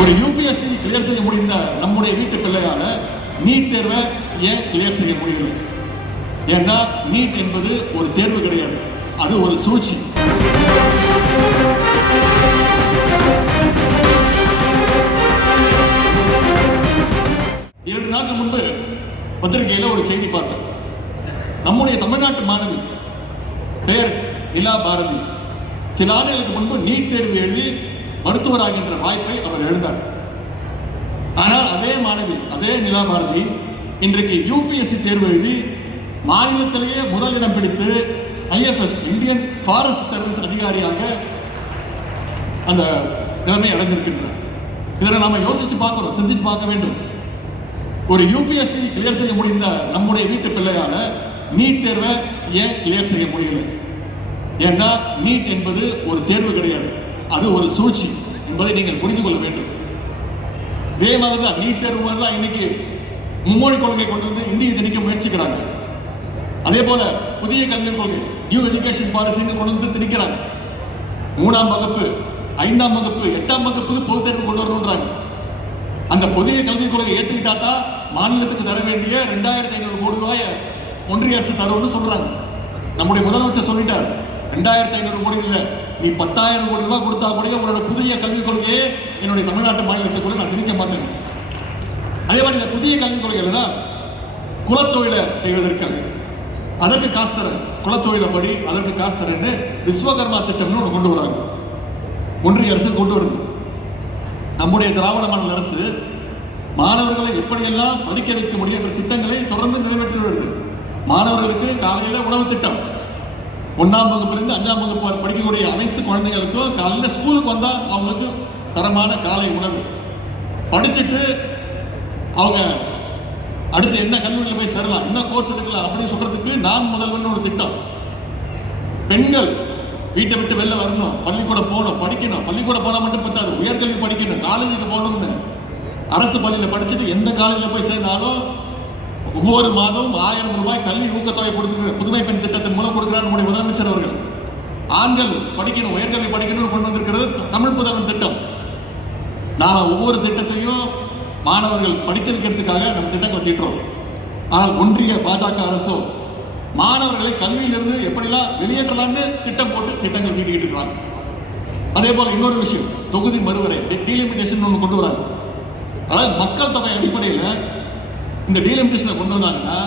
ஒரு UPSC clear செய்ய முடிந்த நம்முடைய வீட்டு பிள்ளையால நீட் தேர்வை ஏன் கிளியர் செய்ய முடியல? ஏன்னா நீட் என்பது ஒரு தேர்வு கிடையாது, அது ஒரு சூழ்ச்சி. இரண்டு நாட்கள் முன்பு பத்திரிகையில் ஒரு செய்தி பார்த்தேன். நம்முடைய தமிழ்நாட்டு மாணவி பெயர் நிலா பாரதி சில ஆண்டுகளுக்கு முன்பு நீட் தேர்வு எழுதி மருத்துவராகின்ற வாய்ப்பை அவர் எழுந்தார். ஆனால் அதே மாணவி, அதே நிலா பாரதி இன்றைக்கு யூபிஎஸ்சி தேர்வு எழுதி மாநிலத்திலேயே முதலிடம் பிடித்து IFS இந்தியன் ஃபாரஸ்ட் சர்வீஸ் அதிகாரியாக அந்த நிலைமை அடைந்திருக்கின்றார். இதில் நாம யோசிச்சு பார்க்கணும், சிந்திச்சு பார்க்க வேண்டும். ஒரு யூபிஎஸ்சி கிளியர் செய்ய முடிந்த நம்முடைய வீட்டு பிள்ளையால நீட் தேர்வை ஏன் கிளியர் செய்ய முடியல? ஏன்னா நீட் என்பது ஒரு தேர்வு கிடையாது, அது ஒரு சூழ்ச்சி என்பதை நீங்கள் புரிந்து கொள்ள வேண்டும். இதே மாதிரி தான் நீட் தேர்வு மாதிரி தான் இன்னைக்கு மும்மொழி கொள்கை கொண்டு வந்து இந்தியை திணிக்க முயற்சிக்கிறாங்க. அதே போல புதிய கல்விக் கொள்கை, நியூ எஜுகேஷன் பாலிசின்னு கொண்டு வந்து திணிக்கிறாங்க. 3ஆம் வகுப்பு, 5ஆம் வகுப்பு, 8ஆம் வகுப்புக்கு பொதுத் தேர்வு கொண்டு வரணுன்றாங்க. அந்த புதிய கல்விக் கொள்கை ஏற்றுக்கிட்டா தான் மாநிலத்துக்கு தர வேண்டிய 2500 கோடி ரூபாயை ஒன்றிய அரசு தரும்னு சொல்றாங்க. நம்முடைய முதலமைச்சர் சொல்லிட்டார், 2500 கோடி இல்லை, நீ 10,000 கோடி ரூபாய் கொடுத்தா கூட உங்களோட புதிய கல்விக் கொள்கையை என்னுடைய தமிழ்நாட்டு மாநிலத்தை கூட நான் திணிக்க மாட்டேன். அதே மாதிரி இந்த புதிய கல்விக் கொள்கையில தான் குலத்தொழிலை செய்வதற்காக அதற்கு காசு தரேன், குலத்தொழிலை படி அதற்கு காசு தரேன்னு விஸ்வகர்மா திட்டம்னு ஒன்று கொண்டு வராங்க. ஒன்றிய அரசு கொண்டு வருது. நம்முடைய திராவிட மாநில அரசு மாணவர்களை எப்படியெல்லாம் படிக்க வைக்க முடியும் என்ற திட்டங்களை தொடர்ந்து நிறைவேற்றி வருது. மாணவர்களுக்கு காலையில் உணவு திட்டம், 1ஆம் வகுப்பிலிருந்து 5ஆம் வகுப்பு படிக்கக்கூடிய அனைத்து குழந்தைகளுக்கும் காலையில் ஸ்கூலுக்கு வந்தால் அவங்களுக்கு தரமான காலை உணவு, படிச்சுட்டு அவங்க அடுத்து என்ன கல்லூரியில் போய் சேரலாம், என்ன கோர்ஸ் எடுக்கலாம் அப்படின்னு சொல்றதுக்கு நான் முதல்வன் ஒரு திட்டம். பெண்கள் வீட்டை விட்டு வெளில வரணும், பள்ளிக்கூடம் போகணும், படிக்கணும். பள்ளிக்கூடம் போனால் மட்டும் பத்தாது, உயர்கல்வி படிக்கணும், காலேஜுக்கு போகணும்னு அரசு பள்ளியில் படிச்சுட்டு எந்த காலேஜில் போய் சேர்ந்தாலும் ஒவ்வொரு மாதமும் 1000 ரூபாய் கல்வி ஊக்கத்தொகை கொடுத்து புதுமை பெண் திட்டத்தின் மூலம் கொடுக்கிறார் நம்முடைய முதலமைச்சர் அவர்கள். ஆண்கள் படிக்கணும், உயர்கல்வி படிக்கணும்னு கொண்டு வந்திருக்கிறது தமிழ் புதல்வன் திட்டம். நாம ஒவ்வொரு திட்டத்தையும் மாணவர்கள் படிக்க வைக்கிறதுக்காக நம்ம திட்டங்களை தீட்டுறோம். ஆனால் ஒன்றிய பாஜக அரசோ மாணவர்களை கல்வியிலிருந்து எப்படிலாம் வெளியேற்றலாம்னு திட்டம் போட்டு திட்டங்கள் தீட்டிக்கிட்டு இருக்கிறாங்க. அதே போல இன்னொரு விஷயம், தொகுதி மறுவரை டீலிமிட்டேஷன் ஒன்று கொண்டு வராங்க. அதாவது மக்கள் தொகை அடிப்படையில் இந்த டீலிமிட்டேஷனை கொண்டு வந்தாங்கன்னா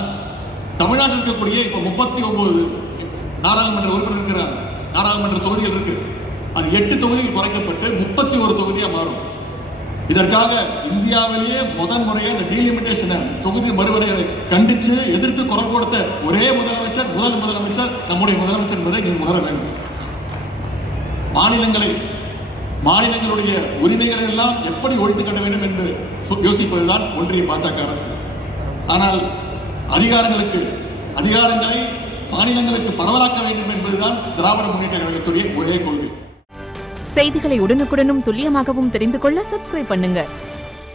தமிழ்நாட்டில் இருக்கக்கூடிய இப்போ 39 நாடாளுமன்ற உறுப்பினர் இருக்கிறாங்க, நாடாளுமன்ற தொகுதிகள் இருக்கு, அது 8 தொகுதிகள் குறைக்கப்பட்டு 31 தொகுதியாக மாறும். இதற்காக இந்தியாவிலேயே முதல் முறையாக இந்த டீலிமிட்டேஷனை, தொகுதி மறுவரையை கண்டித்து எதிர்த்து குரல் கொடுத்த ஒரே முதலமைச்சர், முதல் முதலமைச்சர் நம்முடைய முதலமைச்சர் என்பதை நீங்கள் உணர வேண்டும். மாநிலங்களுடைய உரிமைகளை எல்லாம் எப்படி ஒழித்து கட்ட வேண்டும் என்று யோசிப்பதுதான் ஒன்றிய பாஜக அரசு. ஆனால் அதிகாரங்களை மாநிலங்களுக்கு பரவலாக்க வேண்டும் என்பதுதான் திராவிட முன்னேற்ற கழகத்துடைய ஒரே கொள்கை. செய்திகளை உடனுக்குடனும் துல்லியமாகவும் தெரிந்து கொள்ள சப்ஸ்கிரைப் பண்ணுங்க.